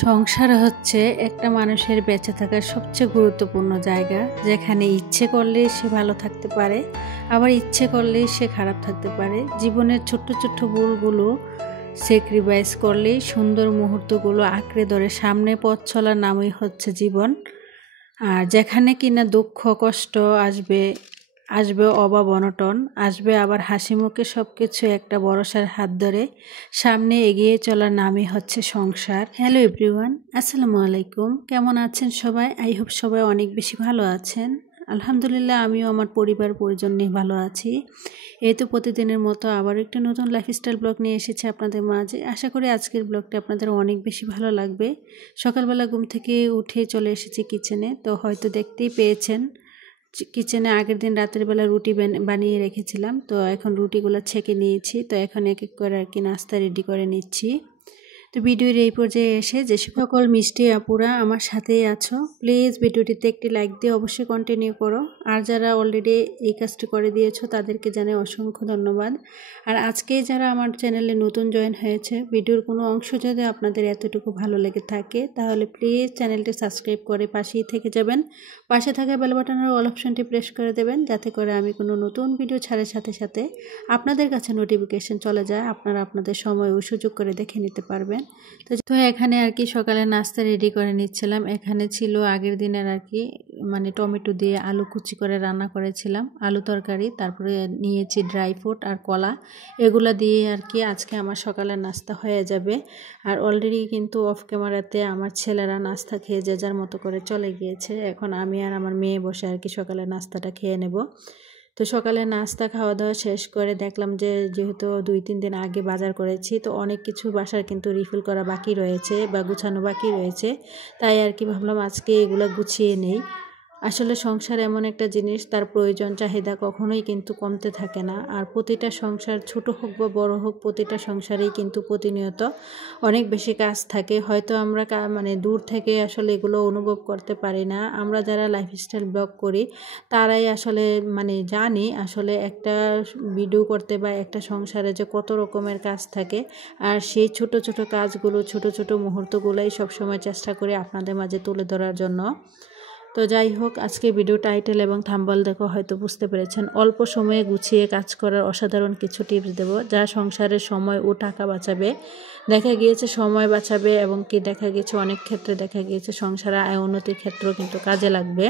সংসার হচ্ছে একটা মানুষের বেঁচে থাকার সবচেয়ে গুরুত্বপূর্ণ জায়গা, যেখানে ইচ্ছে করলে সে ভালো থাকতে পারে, আবার ইচ্ছে করলে সে খারাপ থাকতে পারে। জীবনের ছোট্ট ছোট্ট ভুলগুলো স্যাক্রিফাইস করলেই সুন্দর মুহূর্তগুলো আঁকড়ে ধরে সামনে পথ চলার নামই হচ্ছে জীবন। আর যেখানে কিনা দুঃখ কষ্ট আসবে, অভাব অনটন আসবে, আবার হাসি মুখে সব কিছু একটা ভরসার হাত ধরে সামনে এগিয়ে চলার নামই হচ্ছে সংসার। হ্যালো এভরিওয়ান, আসসালামু আলাইকুম। কেমন আছেন সবাই? আই হোপ সবাই অনেক বেশি ভালো আছেন। আলহামদুলিল্লাহ, আমিও আমার পরিবার পরিজন নিয়ে ভালো আছি। এই তো প্রতিদিনের মতো আবার একটা নতুন লাইফস্টাইল ব্লগ নিয়ে এসেছি আপনাদের মাঝে। আশা করি আজকের ব্লগটা আপনাদের অনেক বেশি ভালো লাগবে। সকালবেলা ঘুম থেকে উঠে চলে এসেছি কিচেনে। তো হয়তো দেখতেই পেয়েছেন, কিচেনে আগের দিন রাতের বেলা রুটি বানিয়ে রেখেছিলাম। তো এখন রুটিগুলো ছেঁকে নিয়েছি। তো এখন এক এক করে আর কি নাস্তা রেডি করে নিচ্ছি। তো ভিডিওর এই পর্যায়ে এসে যে সকল মিষ্টি আপুরা আমার সাথেই আছো, প্লিজ ভিডিওটিতে একটি লাইক দিয়ে অবশ্যই কন্টিনিউ করো। আর যারা অলরেডি এই কাজটি করে দিয়েছো তাদেরকে জানাই অসংখ্য ধন্যবাদ। আর আজকে যারা আমার চ্যানেলে নতুন জয়েন হয়েছে, ভিডিওর কোনো অংশ যদি আপনাদের এতটুকু ভালো লেগে থাকে তাহলে প্লিজ চ্যানেলটি সাবস্ক্রাইব করে পাশেই থেকে যাবেন। পাশে থাকা বেল বাটনের অল অপশনটি প্রেস করে দেবেন, যাতে করে আমি কোনো নতুন ভিডিও ছাড়ার সাথে সাথে আপনাদের কাছে নোটিফিকেশন চলে যায়, আপনারা আপনাদের সময় ও সুযোগ করে দেখে নিতে পারবেন। তো এখানে আর কি সকালে নাস্তা রেডি করে নিচ্ছিলাম। এখানে ছিল আগের দিনের আর কি মানে টমেটো দিয়ে আলু কুচি করে রান্না করেছিলাম, আলু তরকারি। তারপরে নিয়েছি ড্রাই ফ্রুট আর কলা, এগুলা দিয়ে আর কি আজকে আমার সকালের নাস্তা হয়ে যাবে। আর অলরেডি কিন্তু অফ ক্যামেরাতে আমার ছেলেরা নাস্তা খেয়ে যে যার মতো করে চলে গিয়েছে। এখন আমি আর আমার মেয়ে বসে আর কি সকালের নাস্তাটা খেয়ে নেব। তো সকালে নাস্তা খাওয়া দাওয়া শেষ করে দেখলাম যে যেহেতু 2-3 দিন আগে বাজার করেছি, তো অনেক কিছু বাসার কিন্তু রিফিল করা বাকি রয়েছে বা গুছানো বাকি রয়েছে। তাই আর কি ভাবলাম আজকে এগুলো গুছিয়ে নেই। আসলে সংসার এমন একটা জিনিস, তার প্রয়োজন চাহিদা কখনোই কিন্তু কমতে থাকে না। আর প্রতিটা সংসার ছোট হোক বা বড় হোক, প্রতিটা সংসারেই কিন্তু প্রতিনিয়ত অনেক বেশি কাজ থাকে। হয়তো আমরা মানে দূর থেকে আসলে এগুলো অনুভব করতে পারি না। আমরা যারা লাইফস্টাইল ব্লগ করি তারাই আসলে মানে জানি আসলে একটা ভিডিও করতে বা একটা সংসারে যে কত রকমের কাজ থাকে। আর সেই ছোট ছোট কাজগুলো, ছোট ছোট মুহূর্তগুলোই সবসময় চেষ্টা করি আপনাদের মাঝে তুলে ধরার জন্য। তো যাই হোক, আজকে ভিডিও টাইটেল এবং থাম্বনেল দেখো হয়তো বুঝতে পেরেছেন। অল্প সময়ে গুছিয়ে কাজ করার অসাধারণ কিছু টিপস দেব, যা সংসারের সময় ও টাকা বাঁচাবে। দেখা গিয়েছে সময় বাঁচাবে এবং কি দেখা গিয়েছে অনেক ক্ষেত্রে দেখা গিয়েছে সংসারে আয় উন্নতির ক্ষেত্রেও কিন্তু কাজে লাগবে।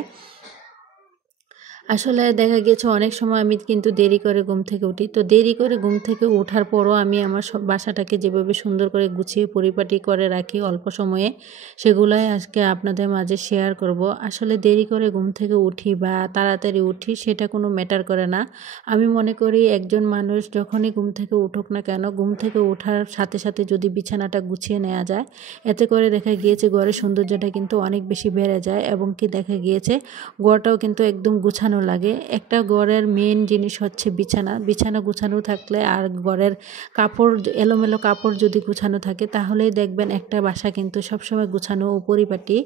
আসলে দেখা গেছে অনেক সময় আমি কিন্তু দেরি করে ঘুম থেকে উঠি। তো দেরি করে ঘুম থেকে ওঠার পরও আমি আমার সব বাসাটাকে যেভাবে সুন্দর করে গুছিয়ে পরিপাটি করে রাখি অল্প সময়ে, সেগুলোই আজকে আপনাদের মাঝে শেয়ার করব। আসলে দেরি করে ঘুম থেকে উঠি বা তাড়াতাড়ি উঠি সেটা কোনো ম্যাটার করে না। আমি মনে করি একজন মানুষ যখনই ঘুম থেকে উঠুক না কেন, ঘুম থেকে ওঠার সাথে সাথে যদি বিছানাটা গুছিয়ে নেওয়া যায়, এতে করে দেখা গিয়েছে ঘরের সৌন্দর্যটা কিন্তু অনেক বেশি বেড়ে যায় এবং কি দেখা গিয়েছে ঘরটাও কিন্তু একদম গুছানো লাগে। একটা ঘরের মেন জিনিস হচ্ছে বিছানা গুছানো থাকলে আর ঘরের কাপড় এলোমেলো কাপড় যদি গুছানো থাকে, তাহলেই দেখবেন একটা বাসা কিন্তু সবসময় গুছানো ও পরিপাটি।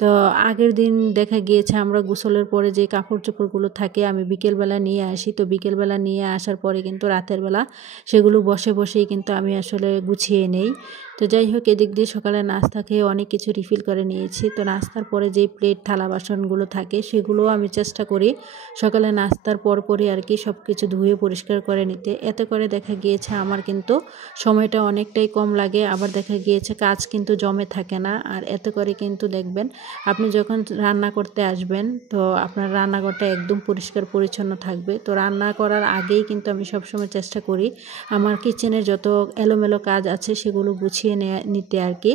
তো আগের দিন দেখা গিয়েছে আমরা গোসলের পরে যে কাপড় চোপড়গুলো থাকে আমি বিকেলবেলা নিয়ে আসি। তো বিকেলবেলা নিয়ে আসার পরে কিন্তু রাতের বেলা সেগুলো বসেই কিন্তু আমি আসলে গুছিয়ে নেই। তো যাই হোক, এদিক দিয়ে সকালে নাস্তা খেয়ে অনেক কিছু রিফিল করে নিয়েছি। তো নাস্তার পরে যেই প্লেট থালা বাসনগুলো থাকে সেগুলোও আমি চেষ্টা করি সকালে নাস্তার পরপরই আর কি সব কিছু ধুয়ে পরিষ্কার করে নিতে। এতে করে দেখা গিয়েছে আমার কিন্তু সময়টা অনেকটাই কম লাগে, আবার দেখা গিয়েছে কাজ কিন্তু জমে থাকে না। আর এতে করে কিন্তু দেখবেন আপনি যখন রান্না করতে আসবেন, তো আপনার রান্নাঘরটা একদম পরিষ্কার পরিচ্ছন্ন থাকবে। তো রান্না করার আগেই কিন্তু আমি সবসময় চেষ্টা করি আমার কিচেনের যত এলোমেলো কাজ আছে সেগুলো গুছিয়ে নিতে আর কি,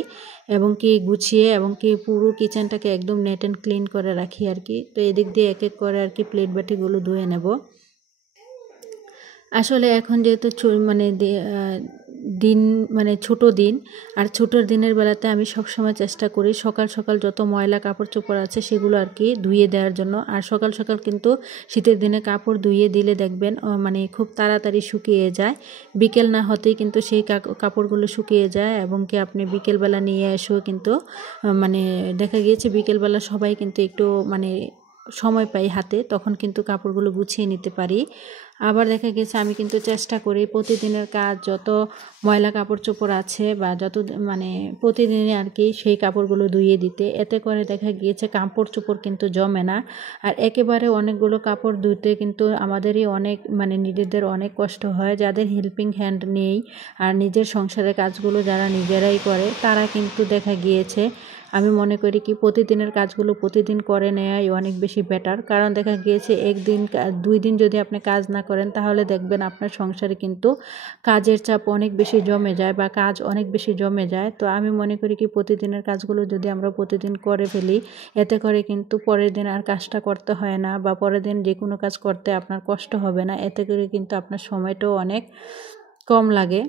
এবং কি গুছিয়ে এবং কি পুরো কিচেনটাকে একদম নেট অ্যান্ড ক্লিন করে রাখি আর কি। তো এদিক দিয়ে এক এক করে আর কি প্লেট বাটিগুলো ধুয়ে নেব। আসলে এখন যেহেতু মানে দিন মানে ছোট দিন, আর ছোটোর দিনের বেলাতে আমি সবসময় চেষ্টা করি সকাল সকাল যত ময়লা কাপড় চোপড় আছে সেগুলো আর কি ধুয়ে দেওয়ার জন্য। আর সকাল সকাল কিন্তু শীতের দিনে কাপড় ধুয়ে দিলে দেখবেন মানে খুব তাড়াতাড়ি শুকিয়ে যায়। বিকেল না হতেই কিন্তু সেই কাপড়গুলো শুকিয়ে যায়, এবং কি আপনি বিকেলবেলা নিয়ে এসেও কিন্তু মানে দেখা গিয়েছে বিকেলবেলা সবাই কিন্তু একটু মানে সময় পাই হাতে, তখন কিন্তু কাপড়গুলো গুছিয়ে নিতে পারি। আবার দেখা গেছে আমি কিন্তু চেষ্টা করি প্রতিদিনের কাজ যত ময়লা কাপড় চোপড় আছে বা যত মানে প্রতিদিনই আর কি সেই কাপড়গুলো ধুয়ে দিতে, এতে করে দেখা গিয়েছে কাপড় চোপড় কিন্তু জমে না। আর একেবারে অনেকগুলো কাপড় ধুতে কিন্তু আমাদেরই অনেক মানে নিজেদের অনেক কষ্ট হয়, যাদের হেল্পিং হ্যান্ড নেই আর নিজের সংসারের কাজগুলো যারা নিজেরাই করে তারা কিন্তু দেখা গিয়েছে আমি মনে করি কি প্রতিদিনের কাজগুলো প্রতিদিন করে নেওয়াই অনেক বেশি বেটার। কারণ দেখা গিয়েছে একদিন 2 দিন যদি আপনি কাজ না করেন তাহলে দেখবেন আপনার সংসারে কিন্তু কাজের চাপ অনেক বেশি জমে যায় বা কাজ অনেক বেশি জমে যায়। তো আমি মনে করি কি প্রতিদিনের কাজগুলো যদি আমরা প্রতিদিন করে ফেলি, এতে করে কিন্তু পরের দিন আর কাজটা করতে হয় না বা পরের দিন যে কোনো কাজ করতে আপনার কষ্ট হবে না। এতে করে কিন্তু আপনার সময়টাও অনেক কম লাগে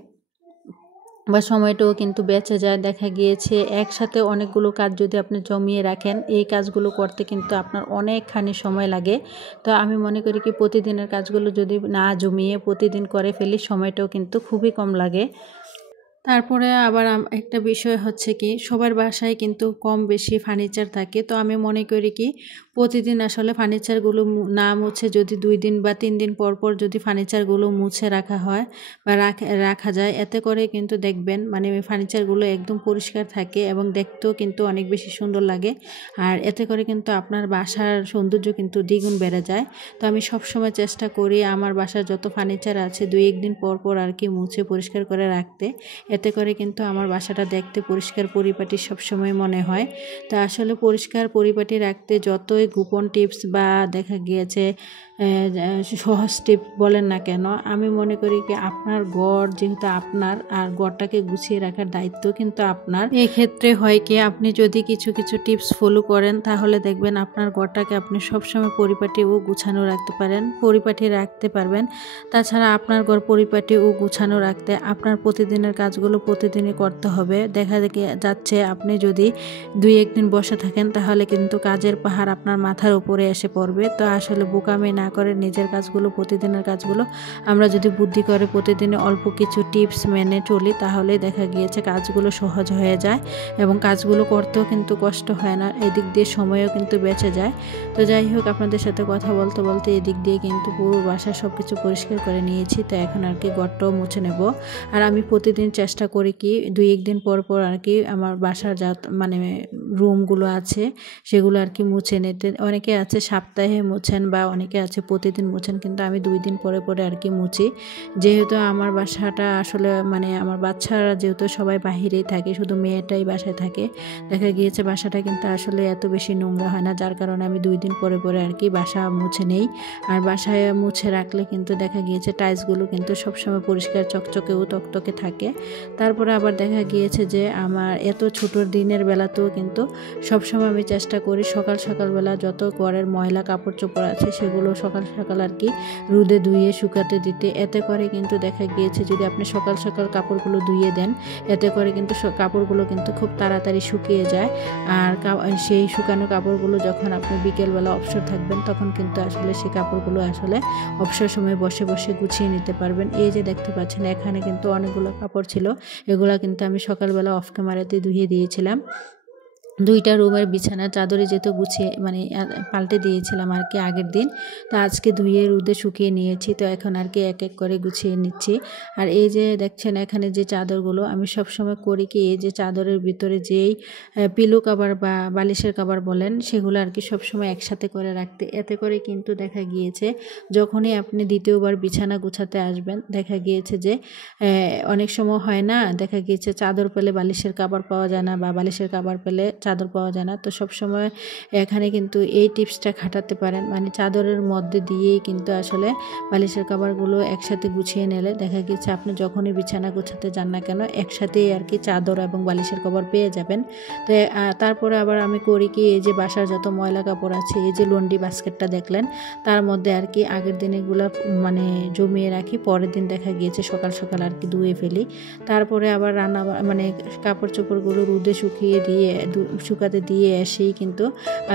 বা সময়টাও কিন্তু বেঁচে যায়। দেখা গিয়েছে একসাথে অনেকগুলো কাজ যদি আপনি জমিয়ে রাখেন, এই কাজগুলো করতে কিন্তু আপনার অনেকখানি সময় লাগে। তো আমি মনে করি কি প্রতিদিনের কাজগুলো যদি না জমিয়ে প্রতিদিন করে ফেলি, সময়টাও কিন্তু খুবই কম লাগে। তারপরে আবার একটা বিষয় হচ্ছে কি সবার বাসায় কিন্তু কম বেশি ফার্নিচার থাকে। তো আমি মনে করি কি প্রতিদিন আসলে ফার্নিচারগুলো না মুছে যদি 2 দিন বা 3 দিন পর পর যদি ফার্নিচারগুলো মুছে রাখা হয় বা রাখা যায়, এতে করে কিন্তু দেখবেন মানে ফার্নিচারগুলো একদম পরিষ্কার থাকে এবং দেখতেও কিন্তু অনেক বেশি সুন্দর লাগে। আর এতে করে কিন্তু আপনার বাসার সৌন্দর্য কিন্তু দ্বিগুণ বেড়ে যায়। তো আমি সবসময় চেষ্টা করি আমার বাসার যত ফার্নিচার আছে 2-1 দিন পর পর আর কি মুছে পরিষ্কার করে রাখতে। এতে করে কিন্তু আমার বাসাটা দেখতে পরিষ্কার পরিপাটি সবসময় মনে হয়। তো আসলে পরিষ্কার পরিপাটি রাখতে যতই গোপন টিপস বা দেখা গিয়েছে সহজ টিপস বলেন না কেন, আমি মনে করি কি আপনার ঘর যেহেতু আপনার, আর ঘরটাকে গুছিয়ে রাখার দায়িত্ব কিন্তু আপনার। এই ক্ষেত্রে হয় কি আপনি যদি কিছু কিছু টিপস ফলো করেন তাহলে দেখবেন আপনার ঘরটাকে আপনি সবসময় পরিপাটি ও গুছানো রাখতে পারেন, পরিপাটি রাখতে পারবেন। তাছাড়া আপনার ঘর পরিপাটি ও গুছানো রাখতে আপনার প্রতিদিনের কাজগুলো প্রতিদিনই করতে হবে। দেখা যাচ্ছে আপনি যদি 2-1 দিন বসে থাকেন তাহলে কিন্তু কাজের পাহাড় আপনার মাথার উপরে এসে পড়বে। তো আসলে বোকামি না করে নিজের কাজগুলো প্রতিদিনের কাজগুলো আমরা যদি বুদ্ধি করে প্রতিদিনে অল্প কিছু টিপস মেনে চলি তাহলে দেখা গিয়েছে কাজগুলো সহজ হয়ে যায় এবং কাজগুলো করতেও কিন্তু কষ্ট হয় না, এদিক দিয়ে সময়ও কিন্তু বেঁচে যায়। তো যাই হোক, আপনাদের সাথে কথা বলতে বলতে এদিক দিয়ে কিন্তু পুরো বাসা সব কিছু পরিষ্কার করে নিয়েছি। তো এখন আর কি ঘরটাও মুছে নেব। আর আমি প্রতিদিন চেষ্টা করি কি 2-1 দিন পর পর আর কি আমার বাসার যা মানে রুমগুলো আছে সেগুলো আর কি মুছে নিতে। অনেকে আছে সপ্তাহে মুছেন বা অনেকে আছে প্রতিদিন মুছেন, কিন্তু আমি 2 দিন পরে পরে আর কি মুছি। যেহেতু আমার বাসাটা আসলে মানে আমার বাচ্চারা যেহেতু সবাই বাহিরেই থাকে, শুধু মেয়েটাই বাসায় থাকে, দেখা গিয়েছে বাসাটা কিন্তু আসলে এত বেশি নোংরা হয় না, যার কারণে আমি 2 দিন পরে পরে আর কি বাসা মুছে নেই। আর বাসায় মুছে রাখলে কিন্তু দেখা গিয়েছে টাইলসগুলো কিন্তু সবসময় পরিষ্কার চকচকে ও তকতকে থাকে। তারপরে আবার দেখা গিয়েছে যে আমার এত ছোট দিনের বেলাতেও কিন্তু সবসময় আমি চেষ্টা করি সকালবেলা যত ঘরের ময়লা কাপড় চোপড় আছে সেগুলো সকাল আর কি রোদে ধুয়ে শুকাতে দিতে। এতে করে কিন্তু দেখা গিয়েছে যদি আপনি সকাল কাপড়গুলো ধুয়ে দেন, এতে করে কিন্তু কাপড়গুলো কিন্তু খুব তাড়াতাড়ি শুকিয়ে যায়। আর সেই শুকানো কাপড়গুলো যখন আপনি বিকেলবেলা অবসর থাকবেন তখন কিন্তু আসলে সেই কাপড়গুলো আসলে অবসর সময় বসে বসে গুছিয়ে নিতে পারবেন। এই যে দেখতে পাচ্ছেন এখানে কিন্তু অনেকগুলো কাপড় ছিল, এগুলা কিন্তু আমি সকালবেলা অফ ক্যামেরাতে ধুয়ে দিয়েছিলাম। 2টা রুমের বিছানার চাদরে যেহেতু গুছিয়ে মানে পাল্টে দিয়েছিলাম আর কি আগের দিন, তো আজকে ধুয়ে রোদে শুকিয়ে নিয়েছি। তো এখন আর কি এক এক করে গুছিয়ে নিচ্ছি। আর এই যে দেখছেন এখানে যে চাদরগুলো আমি সবসময় করি কি এই যে চাদরের ভিতরে যেই পিলো কভার বা বালিশের কভার বলেন সেগুলো আর কি সবসময় একসাথে করে রাখতে। এতে করে কিন্তু দেখা গিয়েছে যখনই আপনি দ্বিতীয়বার বিছানা গুছাতে আসবেন, দেখা গিয়েছে যে অনেক সময় হয় না, দেখা গিয়েছে চাদর পেলে বালিশের কভার পাওয়া যায় না বা বালিশের কভার পেলে চাদর পাওয়া যায় না। তো সবসময় এখানে কিন্তু এই টিপসটা খাটাতে পারেন, মানে চাদরের মধ্যে দিয়েই কিন্তু আসলে বালিশের কভারগুলো একসাথে গুছিয়ে নিলে দেখা গেছে আপনি যখনই বিছানা গুছাতে যান না কেন একসাথেই আর কি চাদর এবং বালিশের কভার পেয়ে যাবেন। তো তারপরে আবার আমি করি কি এই যে বাসার যত ময়লা কাপড় আছে এই যে লন্ড্রি বাস্কেটটা দেখলেন তার মধ্যে আর কি আগের দিন এগুলো মানে জমিয়ে রাখি, পরের দিন দেখা গিয়েছে সকাল আর কি ধুয়ে ফেলি। তারপরে আবার রান্না মানে কাপড় চোপড়গুলো রোদে শুকিয়ে দিয়ে শুকাতে দিয়ে এসেই কিন্তু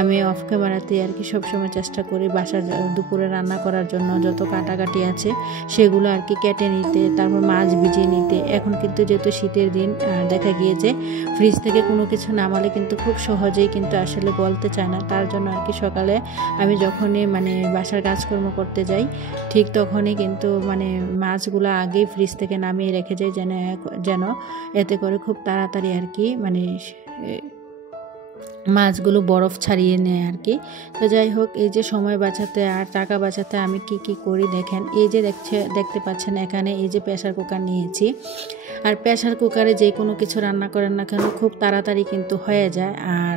আমি অফ ক্যামেরাতে আর কি সবসময় চেষ্টা করি বাসার দুপুরে রান্না করার জন্য যত কাটাকাটি আছে সেগুলো আর কি কেটে নিতে, তারপর মাছ ভিজিয়ে নিতে। এখন কিন্তু যেহেতু শীতের দিন দেখা গিয়েছে ফ্রিজ থেকে কোনো কিছু নামালে কিন্তু খুব সহজেই কিন্তু আসলে গলতে চায় না। তার জন্য আর কি সকালে আমি যখনই মানে বাসার কাজকর্ম করতে যাই ঠিক তখনই কিন্তু মানে মাছগুলো আগেই ফ্রিজ থেকে নামিয়ে রেখে যাই যেন এতে করে খুব তাড়াতাড়ি আর কি মানে মাছগুলো বরফ ছাড়িয়ে নেয় আর কি। তো যাই হোক, এই যে সময় বাঁচাতে আর টাকা বাঁচাতে আমি কি করি দেখেন। এই যে দেখতে পাচ্ছেন এখানে এই যে প্রেসার কুকার নিয়েছি। আর প্রেসার কুকারে যে কোনো কিছু রান্না করেন না কেন খুব তাড়াতাড়ি কিন্তু হয়ে যায়। আর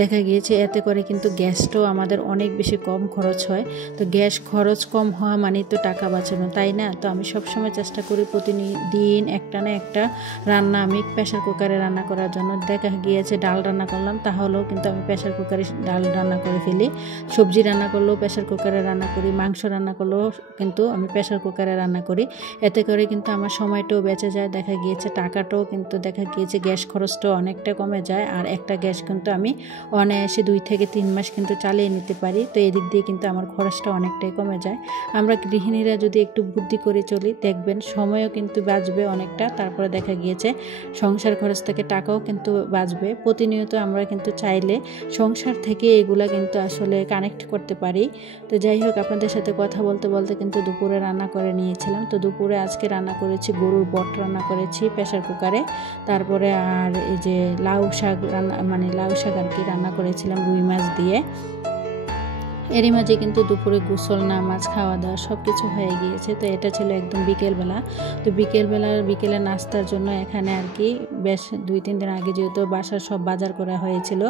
দেখা গিয়েছে এতে করে কিন্তু গ্যাসটাও আমাদের অনেক বেশি কম খরচ হয়। তো গ্যাস খরচ কম হওয়া মানেই তো টাকা বাঁচানো, তাই না? তো আমি সবসময় চেষ্টা করি প্রতিদিন একটা না একটা রান্না আমি প্রেসার কুকারে রান্না করার জন্য। দেখা গিয়েছে ডাল রান্না করলাম তাহলেও কিন্তু আমি প্রেসার কুকারে ডাল রান্না করে ফেলি, সবজি রান্না করলেও প্রেসার কুকারে রান্না করি, মাংস রান্না করলেও কিন্তু আমি প্রেসার কুকারে রান্না করি। এতে করে কিন্তু আমার সময়টাও বেঁচে যায়, দেখা গিয়েছে টাকাটাও কিন্তু দেখা গিয়েছে গ্যাস খরচটাও অনেকটা কমে যায়। আর একটা গ্যাস কিন্তু আমি অনায়াসে 2 থেকে 3 মাস কিন্তু চালিয়ে নিতে পারি। তো এদিক দিয়ে কিন্তু আমার খরচটা অনেকটাই কমে যায়। আমরা গৃহিণীরা যদি একটু বুদ্ধি করে চলি দেখবেন সময়ও কিন্তু বাঁচবে অনেকটা। তারপরে দেখা গিয়েছে সংসার খরচ থেকে টাকাও কিন্তু বাঁচবে। প্রতিনিয়ত আমরা কিন্তু চাইলে সংসার থেকে এগুলা কিন্তু আসলে কানেক্ট করতে পারি। তো যাই হোক, আপনাদের সাথে কথা বলতে বলতে কিন্তু দুপুরে রান্না করে নিয়েছিলাম। তো দুপুরে আজকে রান্না করেছি গরুর বট রান্না করেছি প্রেসার কুকারে। তারপরে আর এই যে লাউ শাক আর কি রান্না করেছিলাম রুই মাছ দিয়ে। এরই মাঝে কিন্তু দুপুরে গোসল নামাজ খাওয়া দাওয়া সব কিছু হয়ে গিয়েছে। তো এটা ছিল একদম বিকেলবেলা। তো বিকেলের নাস্তার জন্য এখানে আর কি বেশ 2-3 দিন আগে যেহেতু বাসার সব বাজার করা হয়েছিল,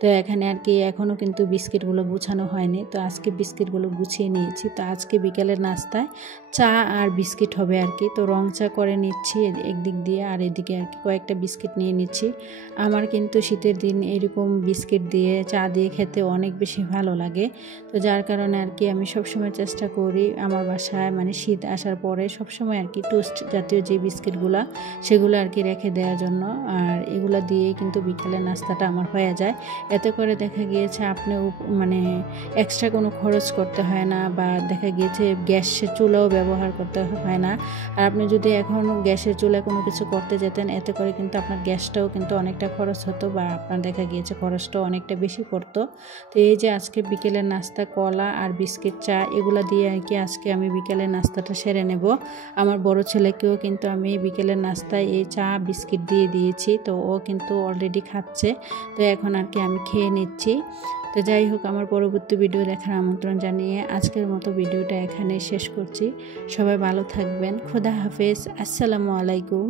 তো এখানে আর কি এখনও কিন্তু বিস্কিটগুলো গুছানো হয়নি। তো আজকে বিস্কিটগুলো গুছিয়ে নিয়েছি। তো আজকে বিকেলের নাস্তায় চা আর বিস্কিট হবে আর কি। তো রং চা করে নিচ্ছি একদিক দিয়ে, আর এদিকে আর কি কয়েকটা বিস্কিট নিয়ে নিচ্ছি। আমার কিন্তু শীতের দিন এরকম বিস্কিট দিয়ে চা দিয়ে খেতে অনেক বেশি ভালো লাগে। তো যার কারণে আর কি আমি সবসময় চেষ্টা করি আমার বাসায় মানে শীত আসার পরে সবসময় আর কি টোস্ট জাতীয় যে বিস্কিটগুলো সেগুলো আর কি রেখে দেওয়ার জন্য। আর এগুলো দিয়েই কিন্তু বিকেলের নাস্তাটা আমার হয়ে যায়। এতে করে দেখা গিয়েছে আপনি মানে এক্সট্রা কোনো খরচ করতে হয় না, বা দেখা গিয়েছে গ্যাসের চুলাও ব্যবহার করতে হয় না। আর আপনি যদি এখন গ্যাসের চুলায় কোনো কিছু করতে যেতেন এতে করে কিন্তু আপনার গ্যাসটাও কিন্তু অনেকটা খরচ হতো, বা আপনার দেখা গিয়েছে খরচটাও অনেকটা বেশি পড়তো। তো এই যে আজকে বিকেলের নাস্তা কলা আর বিস্কিট চা এগুলো দিয়ে আর কি আজকে আমি বিকেলের নাস্তাটা সেরে নেব। আমার বড় ছেলেকেও কিন্তু আমি বিকেলের নাস্তায় এই চা বিস্কিট দিয়ে দিয়েছি। তো ও কিন্তু অলরেডি খাচ্ছে। তো এখন আর কি আমি খেয়ে নিচ্ছি। তো যাই হোক, আমার পরবর্তী ভিডিও দেখার আমন্ত্রণ জানিয়ে আজকের মতো ভিডিওটা এখানে শেষ করছি। সবাই ভালো থাকবেন। খোদা হাফেজ। আসসালামু আলাইকুম।